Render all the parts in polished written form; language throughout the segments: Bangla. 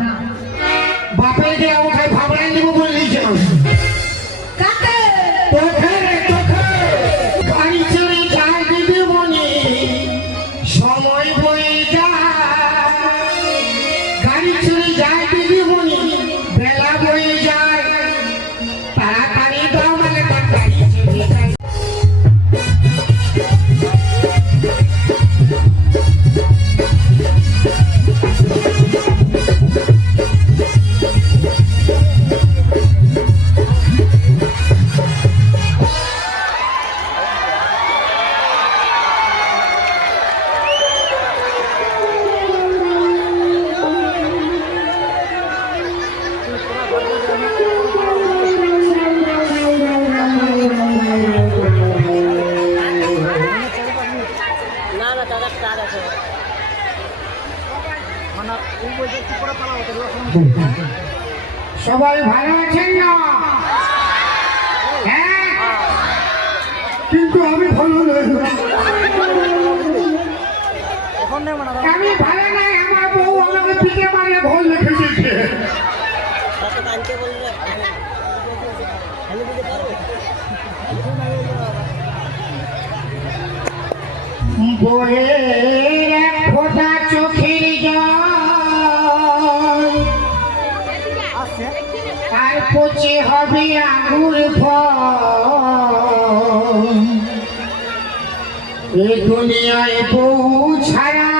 না বাপের দিয়ে আমাকে ভাবলাম দিব বললি কেন কাকে তোকে গাড়ি চড়ে যায় দিদি মনে সময় বয়ে যায় গাড়ি চড়ে যায় দিদি মনে বেলা বয়ে যায় তাড়াতাড়ি দাও মানে তার গাড়ি চড়ে যায় সবাই ভালো আছেন না হ্যাঁ কিন্তু আমি ভালো নই আমি ভালো নাই আমার বউ আমাকে পিঠে মারে ভুল লিখে দিয়েছে বইয়ের এক ফোঁটা চোখের জল আর পচে হবে আঙুর ফল এই দুনিয়ায় বউ ছাড়া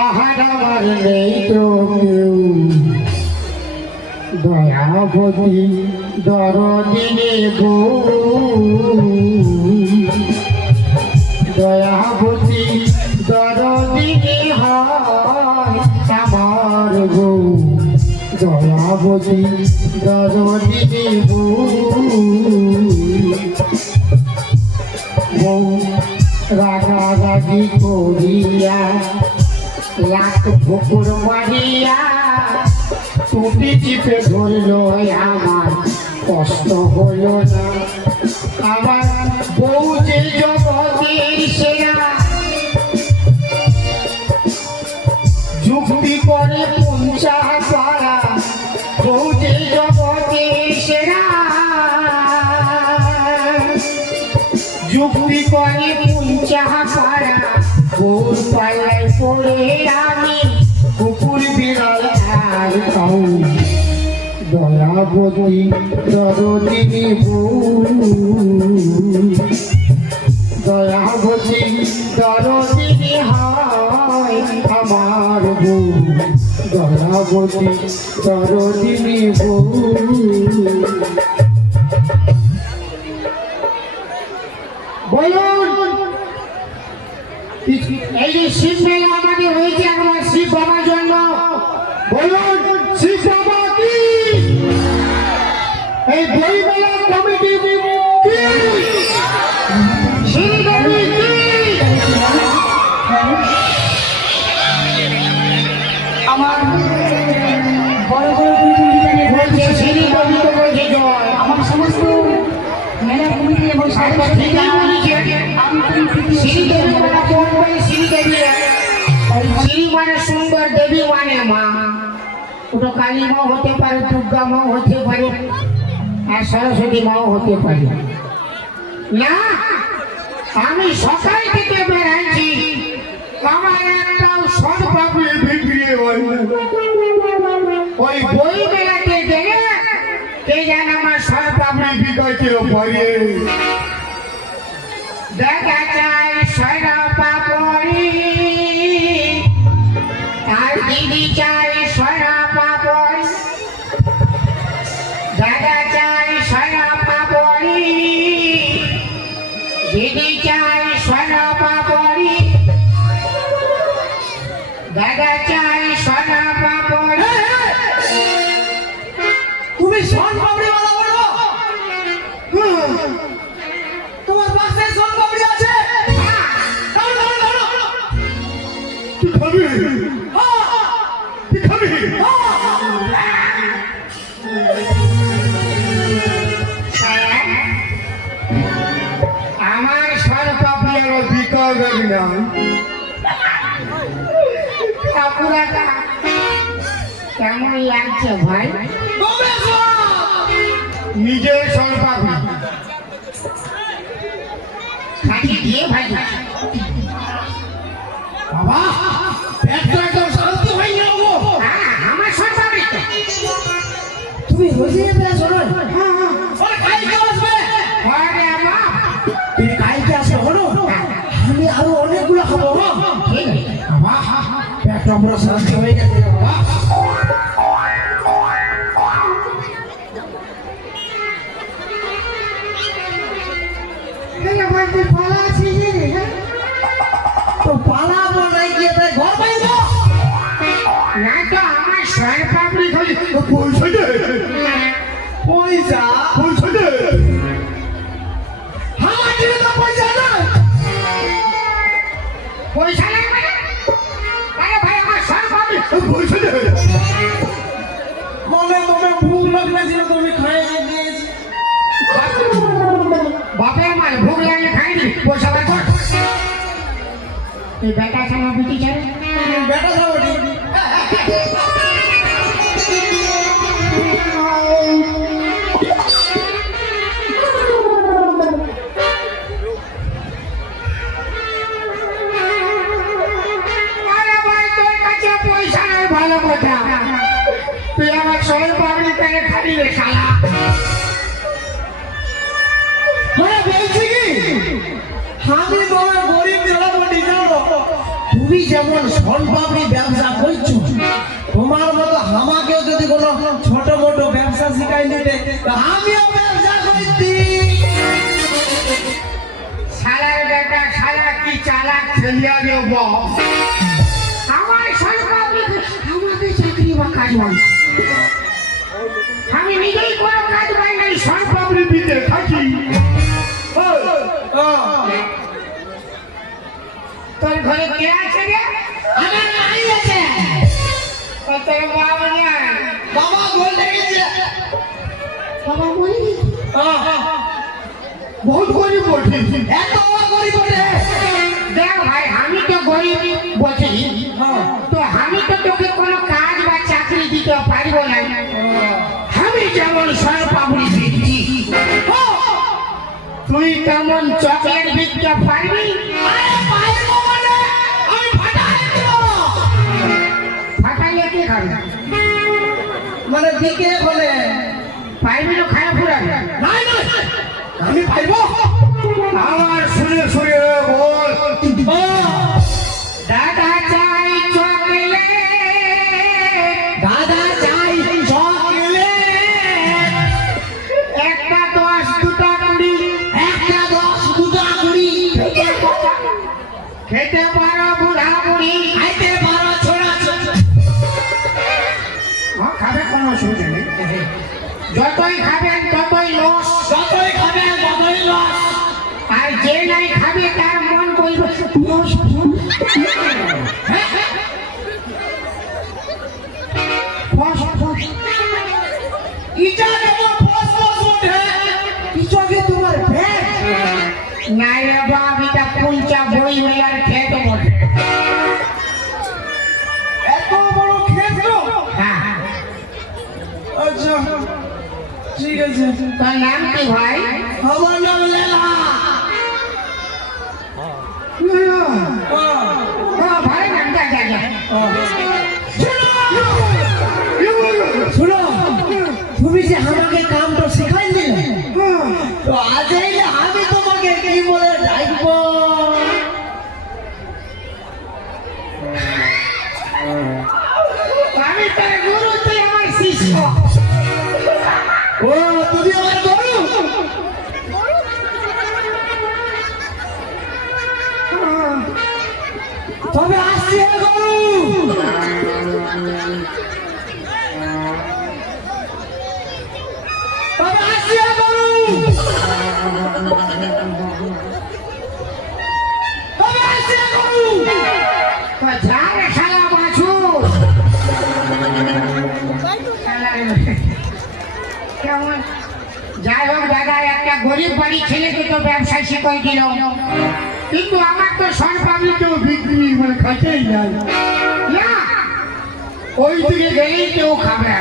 আহার আমার নেই তো কেউ দয়াবতী দরদিনে বউ দয়াবতী দরদিনে হয় আমার বউ দয়াবতী দরদিনে বউ রাগারাগি করিয়া লাখ পুকুর মারিয়া টুপি চিপে ধরল আমার কষ্ট হল না আমার বউ যে জগতের সেরা যুক্তি করে পঞ্চা পাড়া বউ যে জগতের সেরা যুক্তি করে পঞ্চা পাড়া বউর পাল্লায় পড়ে আমি কুকুর বিড়াল আর খাও দয়াবতী দরদিনী বউ দয়াবতী দরদিনী হয় আমার বউ দয়াবতী দরদিনী বউ বলুন এই যে শিব মেলা আমাদের হয়েছে আমার শিব বাবার জন্য বলুন শিব বাবা কি এই বই মেলা কমিটি কি শ্রীদেবী কি আমার বড় বড় কমিটি বলছে শ্রীদেবী তো বলছে জয় আমার সমস্ত মেলা কমিটি এবং আমরা ঠিকই বলেছি শ্রীদেবী মানে কোন বই শ্রীদেবী শ্রী মানে সুন্দর দেবী মানে মা ওটা কালী মাও হতে পারে দুর্গা মাও হতে পারে আর সরস্বতী মাও হতে পারে না আমি সকাল থেকে বেড়াচ্ছি আমার একটাও সদ পাবলি বিক্রি হয় ওই বই মেলাতে গেলে কে জানে আমার সদ পাবলি বিকাইতে পারে দেখা যায় সয়না পাপড়ি আর দিদি চাই সয়না পাপড়ি দেখা যায় সয়না পাপড়ি দিদি চাই সয়না পাপড়ি দেখা চাই সয়না পাপড়ি তুমি সন পাপড়ি वाला বলো তোমার পাশে সন পাপড়ি আছে তুই খাবি তুই খাবি আমার সর পাপড়ি বিকাশ না বাঁকুড়াটা কেমন লাগছে ভাই? নিজের সরকারি খাটি দিয়ে ভাই বাবা পেটটা একদম শান্তি হয়ে গেল গো। আমার সরকারি তুমি রোজই এতে আসো না? ওরে কালকে আসবে। আরে আমার তুমি কালকে আসবে বলো, আমি আরো অনেকগুলো খাবো বাবা। ঠিক আছে বাবা পেটটা পুরো শান্তি হয়ে গেছে রে বাবা। তো পালাবো নাই গিয়ে তাই ঘর পাইবো না তো আমার সরকারি খালি পয়সা দে পয়সা পয়সা দে আমার দিকে তো পয়সা নাই। পয়সা লাগবে না আরে ভাই আমার সরকারি পয়সা দে মনে মনে ভুল লাগছিল তুমি খাইয়ে দিয়েছি। বাপে আমার ভোগ লাগে খাইনি পয়সা বার কর এই বেটা ছাড়া বিটি ছাড়া বেটা যাবো ঠিক। আরে ভাই তোর কাছে পয়সা নাই ভালো কথা তুই আমার সবাই পাবলি তাকে খালি রে শালা মানে বলছি কি আমি তোমার গরিব জনপতি জানো, তুমি যেমন স্বল্পাবনি ব্যবসা করছো তোমার মতো আমাকেও যদি কোনো ছোট মোটো ব্যবসা শিখাই দিতে তা আমিও ব্যবসা করতি। শালার বেটা শালা কি চালাক ছেলিয়া রে বাপ আমার সরকার আমাকে চাকরি বা কাজ বল আমি নিজেই কোনো কাজ পাই নাই সরকারি দিতে থাকি তোর ঘরে কে আছে রে আমার নাই আছে, ও তোর বাবা নেই বাবা বলে গেছে। বাবা বলি বহুত গরিব বলছি এত গরিব রে। দেখ ভাই আমি তো গরিব বলছি তো আমি তো তোকে কোনো কাজ বা চাকরি দিতে পারবো না আমি যেমন সরপাবড়ি দিচ্ছি তুই তেমন চকলেট বিকতে পারবি আরে পারবো মানে আমি ফাটাই দেব। ফাটাইলে কি খাবি মানে দিকে বলে পারবি না খারাপ পুরাবি নাই নাই আমি পারবো। আমার শুনে শুনে বল দাদা চাই চকলেট দাদা চাই চকলেট একটা 10 দুটা 20 একটা 10 দুটা 20 খেতে পারো বুড়া বুড়ি খাইতে পারো ছোড়া ছোড়া। খাবে কোনো অসুবিধা নেই যতই খাবেন ততই লস যতই খাবে ততই লস। আর যে নাই খাবে তার মন করবে লস ইটা দেবো ফস ফস ওঠে পিছকে তোমার পেট না রে বাপ এটা পুঞ্চা বই মেলার খেতে বটে এত বড় ক্ষেত গো। হ্যাঁ আচ্ছা ঠিক আছে, তোর নাম কি ভাই আমার নাম লেলা। ভাই নাম যা যা যা শুনো তুমি যে আমাকে কামটা শেখাই দিলে তো আজ এলে আমি তোমাকে কি বলে ডাকবো? আমি তোর গুরু তুই আমার শিষ্য ও তুমি আমার গরু। তবে আসছি হে গরু। তবে আসছি হে গরু। তবে আসছি হে গরু। তো যা রে শালা বাছুর শালা রে। কেমন যাই হোক দাদা একটা গরিব বাড়ি ছেলেকে তো ব্যবসা শিখাই দিল কিন্তু আমার তো সরকারি তো বিক্রি মানে খাইতেই নাই না ওই দিকে গেলেই কেউ খাবে।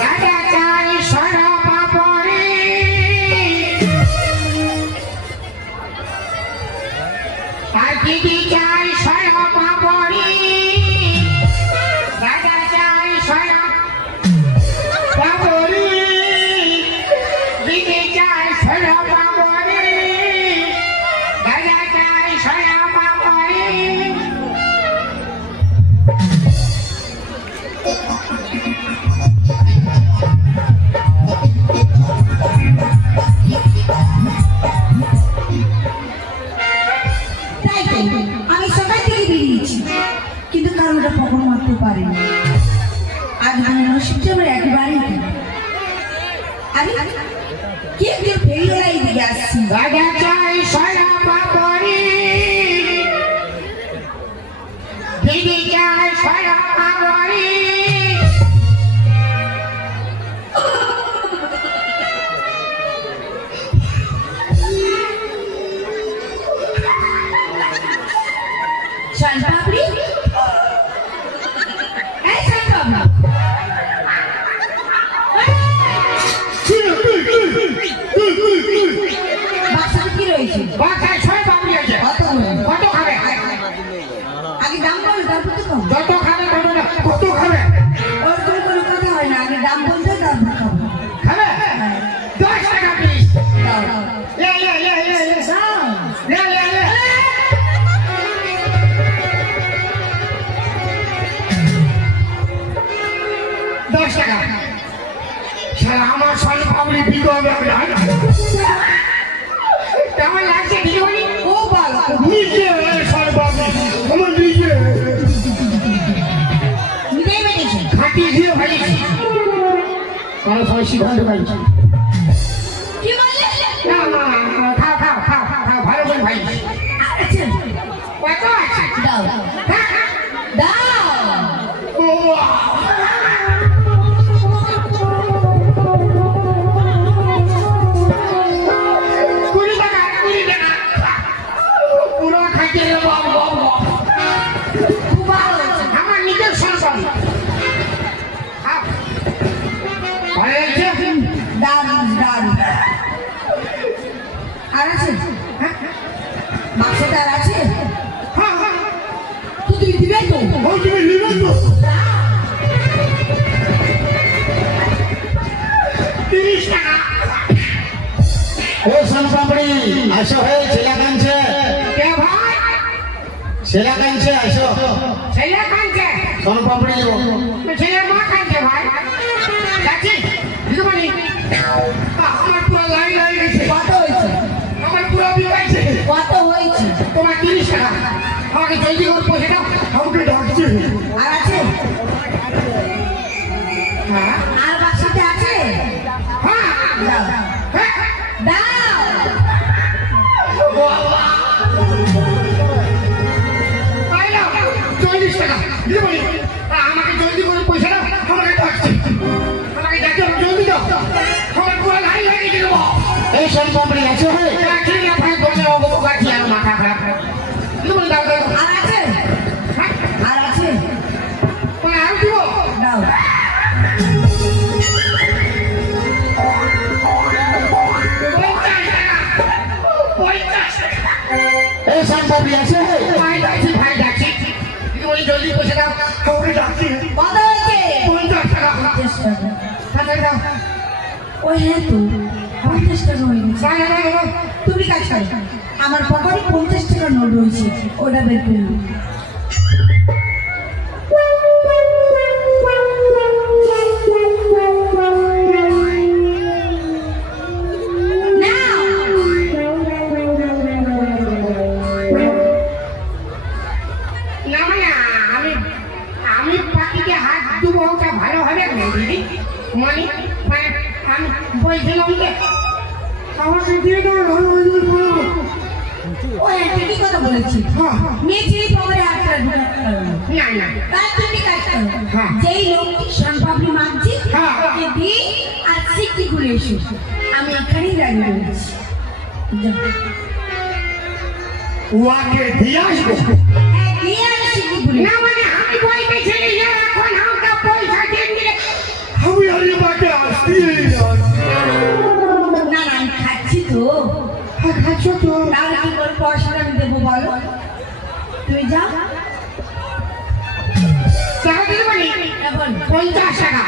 দাদা চাই সরা পাপড়ি, আর দিদি চাই সরা পাপড়ি। দাদা চাই সরা পাপড়ি, দিদি চাই সরা পাপড়ি। দাদা চাই সরা পাপড়ি। তাই তো আমি সকাল থেকে বেরিয়েছি, কিন্তু কারোটা খবর মারতে পারিনি। আজ আমি নসিবটা আমার একেবারেই নেই। আমি কি একদিন ফেরিওয়ালা এইদিকে আসছি। দাদা চাই সরা পাপড়ি, দিদি চাই সরা পাপড়ি। শাল পাপড়ি, এই শাল পাপড়ি, বাক্সতে কি রয়েছে? বাসায় ছয় পাপড়ি আছে। কতগুলো? কত খাবে? আগে দাম বলো, তারপর তো খাবো। যত খাবে তত না। কত খাবে? ওরকম কোনো কথা হয় না, আগে দাম বলতে তারপর খাবো। খাবে 10 টাকা পিস। দাও, লে লে লে লে লে দাও। লে লে লে। 10 টাকা। শালা আমার সল পাপড়ি বিক্রি হবে না। কেমন লাগছে দিদিমণি? ও ভালো। নিজে সর বাবু আমার নিজে নিজেই বেরিয়েছে। খাটিয়ে দিয়ে ভাইছি। আমার সবাই সিদ্ধান্ত পাইছি। কি বললে? না না খাও খাও খাও খাও ভালো করে ভাইছি। আচ্ছা, কত আছে? দাও, দাও। কুড়ি টাকা পুরো খাইতে দেবো। খুব ভালো হয়েছে। আমার নিজের সন্তান। খাও। ভালো হয়েছে? দারুণ, দারুণ। আর আছে? বাক্সটা আর আছে? হ্যাঁ হ্যাঁ। তো তুমি দিবে তো? ওই তুমি নেবেন তো 30 টাকা। ও সোন পাপড়ি আসো, হে ছেলে কাঁদছে, কে ভাই? ছেলে কাঁদছে, আসো। ছেলে কাঁদছে। সোন পাপড়ি ছেলের মা কাঁদছে ভাই। যাচ্ছি দিদিমণি। আমার পুরো লাইন হয়ে গেছে। কত হয়েছে? আমার পুরো বিল আছে। কত হয়েছে? তোমার 30 টাকা। আমাকে জলদি করে পয়সা দাও। আমাকে ডাকছে আর আছে? হ্যাঁ আর বাক্সতে আছে? হ্যাঁ দাও, হ্যাঁ। দাও। পাইলাম 40 টাকা। দিদিমণি আমাকে জলদি করে পয়সা দাও। আমাকে ডাকছে। আমাকে ডাকছে, আমাকে জলদি দাও। আমার পুরো লাইন হয়ে গেছে গো। এই সোন পাপড়ি আসো, হে রাখি না ভাই, দোকানে অবক আছে আর মাথা খারাপ। দিদিমণি দাও দাও। আর আছে? হ্যাঁ আর আছে? মানে আর দিব? দাও। 50 টাকা। এই সোন পাপড়ি আসো, হে ভাই যাচ্ছি, ভাই যাচ্ছি। দিদিমণি জলদি পয়সা দাও। আমাকে ডাকছে কত হয়েছে? 50 টাকা। 50 টাকা। তাড়াতাড়ি দাও। ও হ্যাঁ তো 50 টাকা হয়ে গেছে। দাও, দাও, দাও, দাও। তুমি কাজ করো, আমার পকেটে 50 টাকার নোট রয়েছে, ওটা বের করে নাও। নাও। না মানে আমি পাখিকে হাত দেবো, ওটা ভালো হবে না দিদি। মানে মানে আমি বলছিলাম যে আমাকে দিয়ে দাও, আমি ওই জন্য বলবো। ও একটা কি কথা বলেছি? মেয়ে ছেলে পকেটে হাত রাখবে না। না না তাই তুমি কাজ করো, হ্যাঁ। যেই লোকটি শানপাপড়ি মাগছে হ্যাঁ। ওকে দিয়ে আর সিকটি খুলে এসো। আমি এখানেই দাঁড়িয়ে রয়েছি। যাও। ওয়াকে দিয়ে আসবো হ্যাঁ, দিয়ে আর সিকটি খুলে না মানে আমি বলতেছিলি যে 50 টাকা।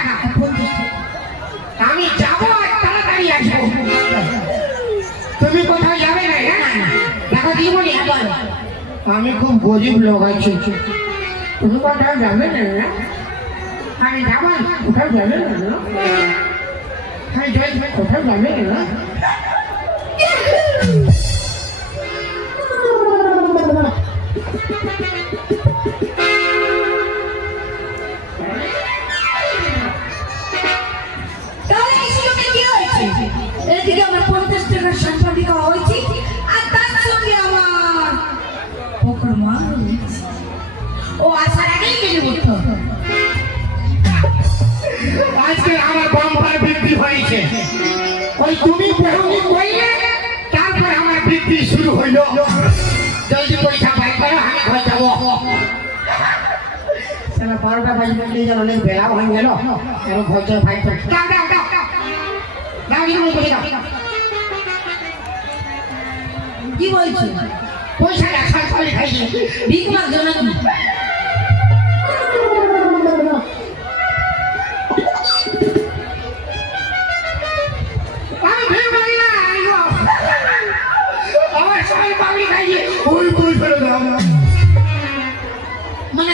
আমি যাবো আর তাড়াতাড়ি আসবো। তুমি কোথাও যাবে না? দেখো দিদিমণি, আমি খুব গরিব লোক আছি, তুমি কোথাও যাবে না? আমি যাবো, কোথাও যাবে না? আমি যাই, কোথাও যাবে না? তাহলে এই সুযোগে কি হয়েছে? এদিকে আমার 50 টাকার সম্পত্তি খাওয়া হয়েছে, আর তার সঙ্গে আমার পকর মার হয়েছে। ও আসার আগেই কেটে পড়তো। আজকে আমার বাম্পার বৃদ্ধি হয়েছে। ওই তুমি বহুদিন বললে, তারপর আমার বৃদ্ধি শুরু হইল। জলদি পয়সা বাই করো, আমি ঘর যাবো। 12টা বাজে নিয়ে যেন অনেক বেলা হয়ে গেল। এখন ঘর যাবো, ভাই দাও দাও দাও দাও দাও, দিদিমণি পয়সা দাও। কি বলছো? পয়সা একসাথে করে খাইছি। ভিক মাগছো নাকি? আমি ভেবে পারি না, আমার সবাই পাবলি খাইছে। ওই কই ফেলে দাও। মানে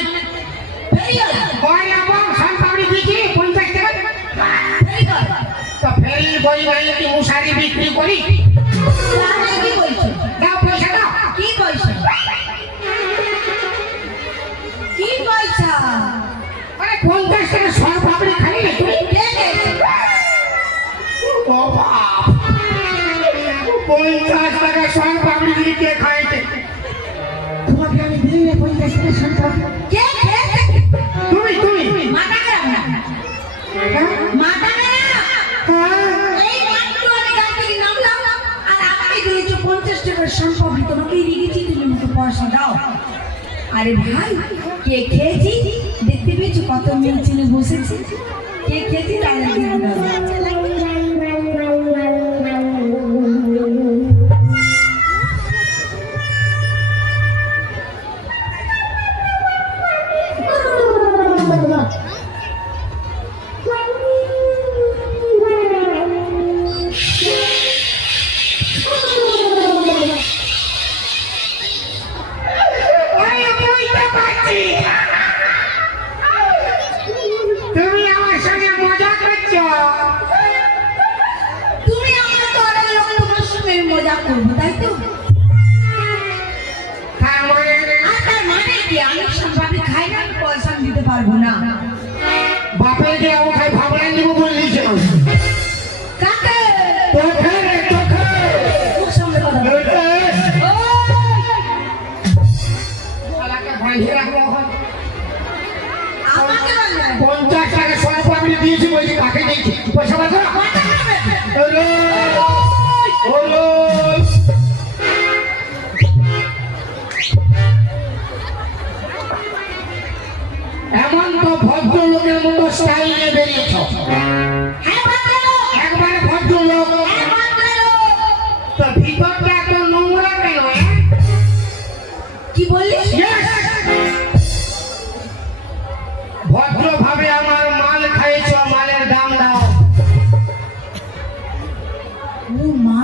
ফেরিওয়ালা? ওই এবং সব পাবলি দিয়েছি 50 টাকা। ফেরিওয়ালা? তো ফেরি বই বাড়িতে মশারি বিক্রি করি। তাহলে কি বলছো? দাও পয়সা দাও। কি পয়সা? কি পয়সা? মানে 50 টাকা সব পাবলি খাই না তুমি? কে দিয়েছে? ও বাপ, 50 টাকা সব পাবলি দিয়ে কে খাইছে? তোমাকে আমি দিই 50 টাকা সব পাবলি। কে খেয়েছে? তুমি তুমি মাথা খারাপ না? মাথা খারাপ? এই মাত্র আমি গাড়ি থেকে নামলাম, আর আমাকে দিয়েছো 50 টাকার সম্পত্তি, তোমাকেই রেখেছি, তুমি আমাকে পয়সা দাও। আরে ভাই, কে খেয়েছি দেখতে পেয়েছো? কত মেয়ে ছেলে বসেছে, কে খেয়েছি তাদের দিয়ে দাও। ওই বুঝতে পারছি, তুমি আমার সঙ্গে মজা করছো। তুমি আমার তলার লোক, তোমার সঙ্গে আমি মজা করবো, তাই তো? তার মানে আর তার মানে কি? আমি সম্পত্তি খাই না, আমি পয়সা দিতে পারবো না। বাপের যে ওখানে ভাবনা দিব বললিছে কাকে? তোকে তোকে মুখ সামনে কথা বলো। শালাকে বাঁধিয়ে রাখবো এখন। আমাকে বলবে? 50 টাকা স্বল্প আমি দিয়েছি, বলছি কাকে দিয়েছি পয়সা বাঁধো। মাথা খারাপ? ওরে ওরে এমন তো ভদ্রলোকের মতো স্টাইলে বেরিয়েছ। হ্যাঁ ভদ্রলোক, একবারে ভদ্রলোক, হ্যাঁ ভদ্রলোক। তো ভিতরটা এত নোংরা কেন? কি বললি? ভদ্রভাবে আমার মাল খাইছ, মালের দাম দাও। ও মা,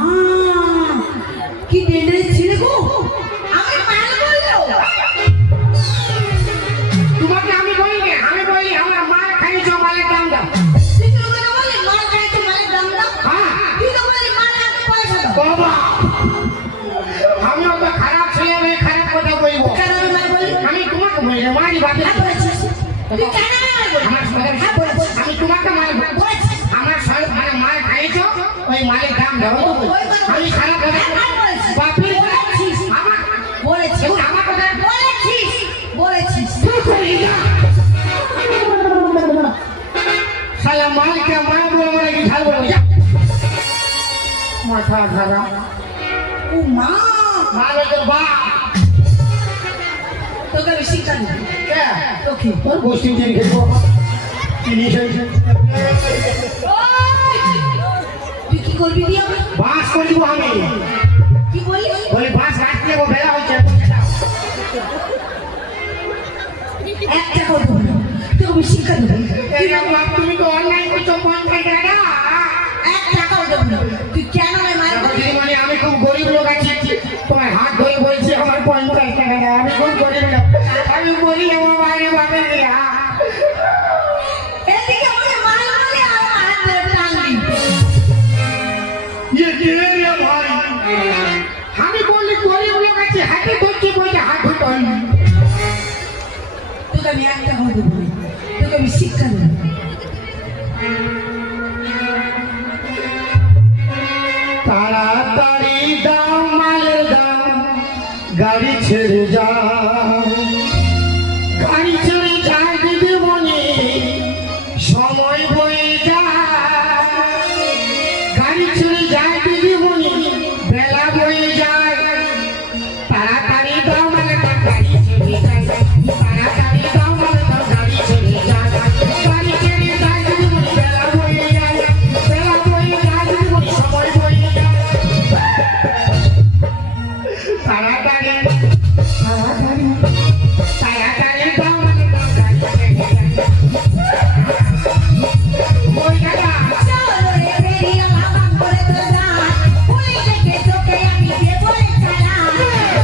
কি ডেঞ্জারাস ছিল গো! আমি মাল বললো। তোমাকে আমি বলি না, আমি বলি আমার মাল খাইছ, মালের দাম দাও। তুই তো ওকে বললি মাল খাইছো, মালের দাম দাও। হ্যাঁ তুই তো বললি মাল আনতে পয়সা দাও। বাবা, আমি অত খারাপ ছেলে নই, খারাপ কথা বলবো। কেন আমি মাল বললি? আমি তোমাকে বলি না, মারি বাপে। হ্যাঁ বলেছিস। তুই কেন মাল বললি? আমার সঙ্গে হ্যাঁ বলেছিস। আমি তোমাকে মাল বলেছিস। আমার সব মানে মাল খাইছো, ওই মালের দাম দাও। আমি খারাপ কথা হ্যাঁ বলেছিস। বাপের বলেছিস। আমার বলেছিস। আমার কথা বলেছিস। বলেছিস। তুই করি না। শালা মালকে মা বলে বলে কি ঝাল বলে মাথা খারাপ। ও মা, মাল তোর বাপ। তোকে আমি শিক্ষা দেবো। কে? তোকে। তোর গোষ্ঠী দিয়ে খেলবো। জিনিস হয়েছে। তুই কি করবি দিয়ে আমার? বাস করিব আমি। কি বললি? বলি বাস রাখতে যাবো, বেলা হচ্ছে। একটা করবো না, তোকে আমি শিক্ষা দেবো। রে বাপ, তুমি তো অন্যায় করছো 50 টাকা। 1 টাকাও দেবো না। তুই কেন আমায় দেখো মারবি? দিদিমণি, আমি খুব গরিব লোক আছি, তোমার হাত ধরে বলছি আমার 50 টাকা দাও। আমি খুব গরিব লোক, আমি বলি আমার বাইরে বাপের দিয়া। এদিকে আমাকে মার বলে আর হাত ধরে টানলি। ये কে রে ভাই? আমি বলি গরিব লোক আছে, হাতে ধরছি বলছে হাত ধরতে হয়নি। তোকে আমি 1 টাকাও দেবো না। তোকে আমি শিক্ষা দেবো। তাড়াতাড়ি দাও মালের দাম, গাড়ি ছেড়ে যাও, গাড়ি ছেড়ে যায় দিদিমণি, সময় বয়ে যায়, গাড়ি ছেড়ে যায় দিদিমণি, বেলা বয়ে যায়। তাড়াতাড়ি দাও মালের দাম, গাড়ি ছেড়ে যায়, তাড়াতাড়ি দাও মালের দাম, গাড়ি ছেড়ে যায়, গাড়ি ছেড়ে যায় দিদিমণি, বেলা বয়ে যায়, বেলা বয়ে যায় দিদিমণি, সময় বয়ে যায়। তাড়াতাড়ি তাড়াতাড়ি তাড়াতাড়ি দাও মালের দাম, গাড়ি ছেড়ে যায়। ওই দাদা, চলো রে ফেরিওয়ালা বাঙ্গরে তো যাই, পুলিশে কে তোকে আমি দেবো রে চালা।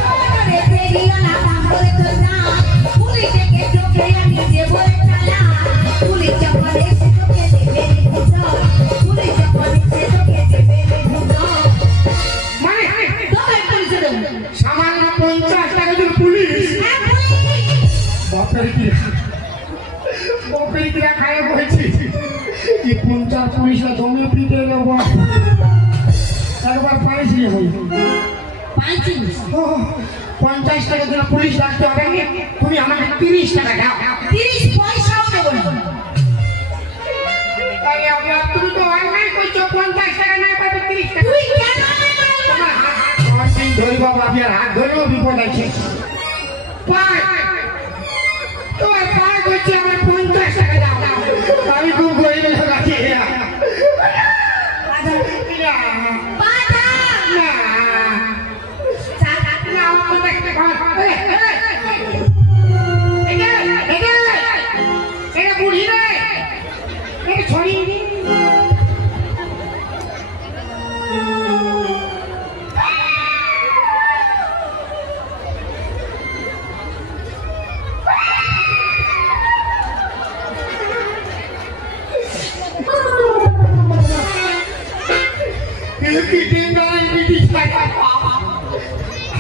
চলো রে ফেরিওয়ালা বাঙ্গরে তো যাই, পুলিশে কে তোকে আমি দেবো রে চালা। পুলিশ যখন এসে তোকে দেবে রে ধুলো, পুলিশ যখন এসে তোকে দেবে রে ধুলো। মানে তোকে পুলিশে দেবো। সামান্য 50 টাকা দিয়ে পুলিশ হ্যাঁ, পুলিশ। বাপের কি বাপের কি খায় বলছি কি 50 পুলিশরা জমি পিটে নেব একবার পাইছি বই পাইছিস? 50 টাকা দিয়ে পুলিশ রাখতে হবে না, তুমি আমাকে 30 টাকা দাও। 30 পয়সাও দেবো না। আরে আব্বা, তুমি তো অন্যায় করছো, 50 টাকা না পাবে 30 টাকা। তুই কেন আমায় মারলি? তোমার হাত ধরি বাবা, আমি আর হাত ধরেও বিপদ আছে। পাঁচ তোমার পাঁচ হচ্ছে আমার 50 টাকা দাও। আমি খুব গরিব লোক আছি। পাঠা। না না, আমার একটা কথা। এটা বুড়ি রে, এটা ছড়ি।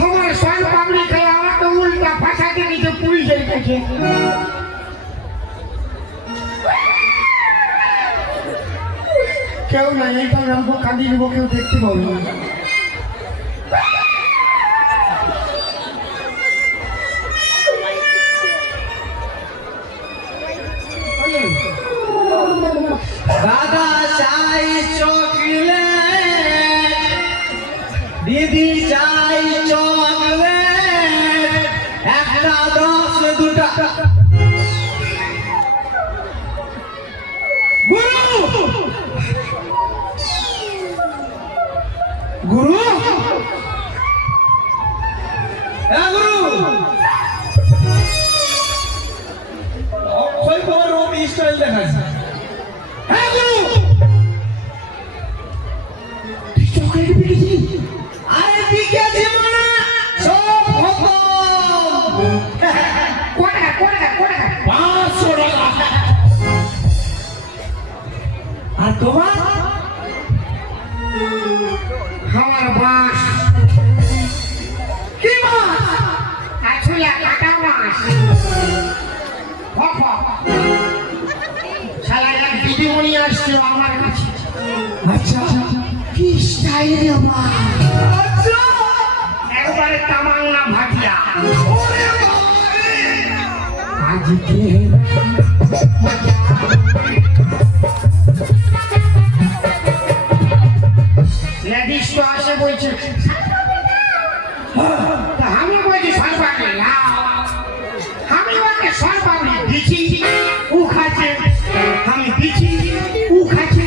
আমার সব পাবলি খেয়ে আমার তো উল্টা ফাঁসাতে নিচে পুলিশের কাছে। কেউ নাই, এইটা রাখবো, কাঁদিয়ে নেবো, কেউ দেখতে পাবো না। দাদা চাই চকলেট, দিদি চাই চকলেট, একটা 10 দুটা। গুরু, গুরু, হ্যাঁ গুরু, অক্ষয় কুমার রবি স্টাইল দেখাচ্ছে। হ্যাঁ গুরু, চকলেট বিকেছি? আরে বিকেছে মানে সব খতম। কোটা 500 টাকা। আর তোমার? আমার বাস কি মাছ? আছুলা কাটা মাছ। শালা এক দিদিমণি আসছে আমার কাছে। আচ্ছা কি স্টাইল রে বাবা, আচ্ছা, একবারে তামান্না ভাটিয়া। ওরে বাবারে। আজকে লেডিস তো আসে বলছে, তা আমি বলছি সরপাবলি নাও। আমি ওকে সরপাবলি দিচ্ছি, ও খাচ্ছে, আমি দিচ্ছি, ও খাচ্ছে।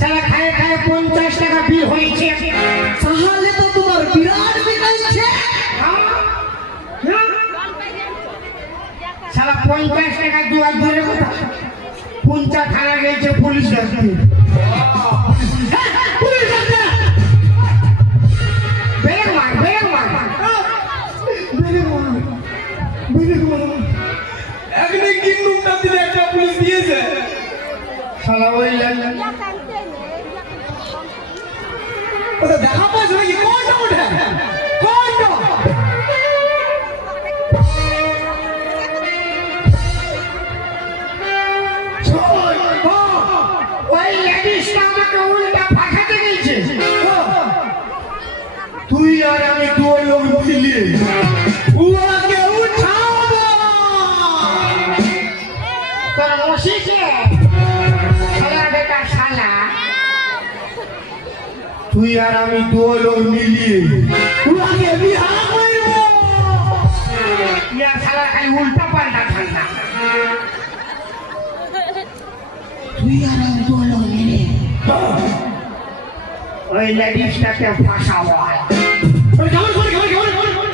সারা খায়ে খায়ে 50 টাকা বিল হয়েছে। তাহলে তো তোমার বিরাট বিকাইছে। সারা 50 টাকা দুয়ার ধরে কথা, পুঞ্চা থানা গেছে পুলিশ আসবে। পুলিশ আছে। বেরেক মার বেরেক মার। এখানে কি নুকটা দিলে একটা পুলিশ দিয়েছে। শালা ওই ওটা দেখা পাস নাকি কোনটা ওঠে কোনটা ওই লেডিসটা আমাকে উল্টা ফাঁসাতে গেছে। তুই আর আমি দুই লোক মিলিয়ে উহাকে উঠাবো। তোর মশিকে শালা বেটা শালা তুই আর আমি দুই লোক মিলিয়ে উহাকে বিহা করব। ইয়া শালা খালি উল্টা পাল্টা ঠান্ডা। তুই আর আমি তো হলো মেরে ওই লেডিসটাকে ফাঁসাবো। কেমন করে কেমন কেমন কেমন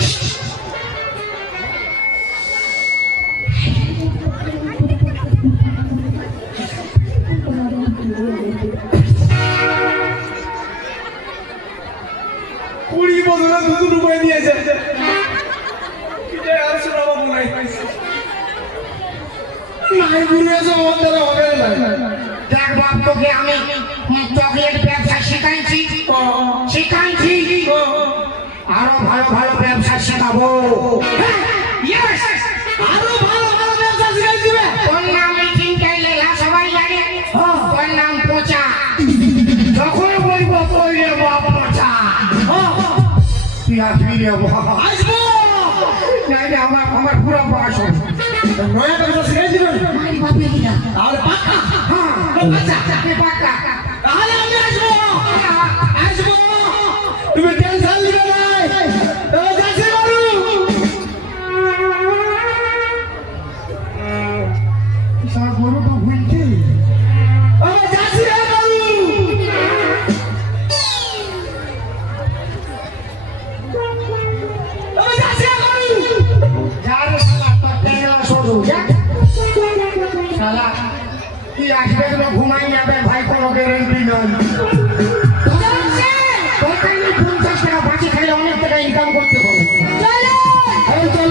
কুড়ি বছরে দুটো রুপাই দিয়েছে। আর শোনাবো নাই নাই বুঝেছে আমাদের হবে না। দেখ বাপ তোকে আমি চকলেট ব্যবসা শিখাইছি শিখাইছি আরো ভালো ভালো ব্যবসা শেখাবো। Yes! আরো ভালো ভালো ব্যবসা শিখাই দিবে। তোর নাম এই তিনটাই লেখা সবাই জানে। তোর নাম পোচা। যখন বলবো কইলে বাপ পোচা তুই আসবি রে বাবা। আসবো। নাই রে আমার পুরো বয়স হয়েছে। নয়া ব্যবসা শিখাই দিবে। মারি বাপে কিনা তাহলে পাক্কা। আচ্ছা আপনি পাক্কা তাহলে আমি আসবো আসবো। তুমি টেনশন নিবে না। এবার যাচ্ছি বাবু। সব গরুটা ভুলছে। এবার যাচ্ছি রে বাবু। এবার যাচ্ছি রে বাবু। যা রে শালা তোর টেনে শুরু যা। শালা তুই আসবে না ঘুমাই যাবে ভাই কোনো গ্যারেন্টি নাই। তোর কাছে 50 টাকা বাঁচি খাইলে অনেক টাকা ইনকাম করতে পারো।